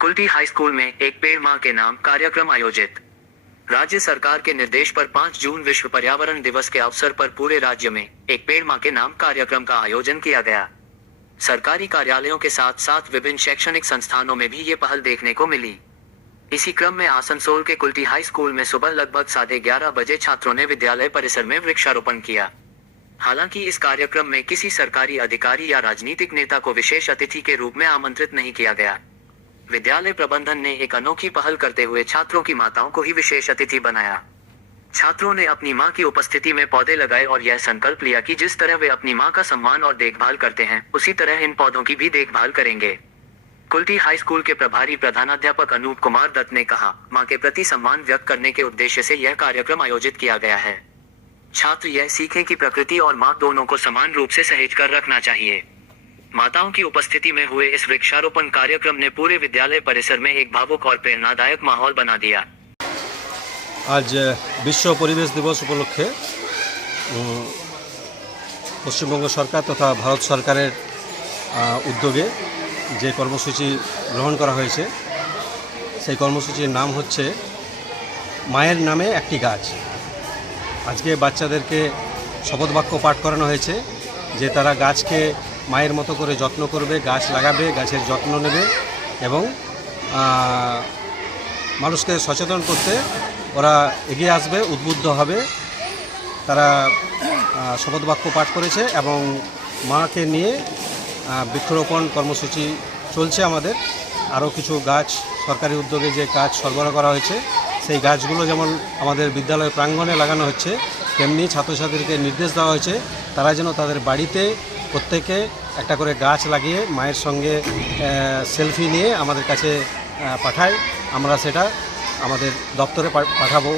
Kulti high school में एक पेड़ मां के नाम कार्यक्रम आयोजित। राज्य सरकार के निर्देश पर 5 जून विश्व पर्यावरण दिवस के अवसर पर पूरे राज्य में एक पेड़ मां के नाम कार्यक्रम का आयोजन किया गया। सरकारी कार्यालयों के साथ साथ विभिन्न शैक्षणिक संस्थानों में भी ये पहल देखने को मिली। इसी क्रम में आसनसोल के कुल्टी हाई स्कूल में सुबह लगभग 11:30 बजे छात्रों ने विद्यालय परिसर में वृक्षारोपण किया। हालांकि इस कार्यक्रम में किसी सरकारी अधिकारी या राजनीतिक नेता को विशेष अतिथि के रूप में आमंत्रित नहीं किया गया। विद्यालय प्रबंधन ने एक अनोखी पहल करते हुए छात्रों की माताओं को ही विशेष अतिथि बनाया। छात्रों ने अपनी मां की उपस्थिति में पौधे लगाए और यह संकल्प लिया कि जिस तरह वे अपनी मां का सम्मान और देखभाल करते हैं, उसी तरह इन पौधों की भी देखभाल करेंगे। कुल्टी हाई स्कूल के प्रभारी प्रधानाध्यापक अनूप कुमार दत्त ने कहा, मां के प्रति सम्मान व्यक्त करने के उद्देश्य से यह कार्यक्रम आयोजित किया गया है। छात्र यह सीखें कि प्रकृति और मां दोनों को समान रूप से सहेज कर रखना चाहिए। माताओं की उपस्थिति में हुए इस वृक्षारोपण कार्यक्रम ने पूरे विद्यालय परिसर में एक भावुक और प्रेरणादायक माहौल बना दिया। आज विश्व परिवेश दिवस उपलक्षे पश्चिमबंग सरकार तथा भारत सरकारेर उद्योगे जे कर्मसूची ग्रहण करा हयेछे सेई कर्मसूचिर नाम हच्छे मायेर नामे एकटी गाछ। आज के बाच्चादेरके शपथ वाक्य पाठ करानो हयेछे जे तारा गाछ के मायेर मतो करे যত্ন करबे, गाछ लागाबे, गाछेर যত্ন नेबे एबं मानुषके सचेतन करते ओरा एगिए आसबे, उद्बुद्ध हबे। तारा शपथ वाक्य पाठ करेছে এবং মাকে নিয়ে বৃক্ষরোপণ কর্মসূচি চলছে। আমাদের আরও কিছু গাছ সরকারি উদ্যোগে যে গাছ সরবরাহ করা হয়েছে সেই গাছগুলো যেমন আমাদের বিদ্যালয় প্রাঙ্গণে লাগানো হচ্ছে, তেমনি ছাত্রছাত্রীদেরকে নির্দেশ দেওয়া হয়েছে তারা যেন তাদের বাড়িতে প্রত্যেকে একটা করে গাছ লাগিয়ে মায়ের সঙ্গে সেলফি নিয়ে আমাদের কাছে পাঠায়। আমরা সেটা আমাদের দপ্তরে পাঠাবো।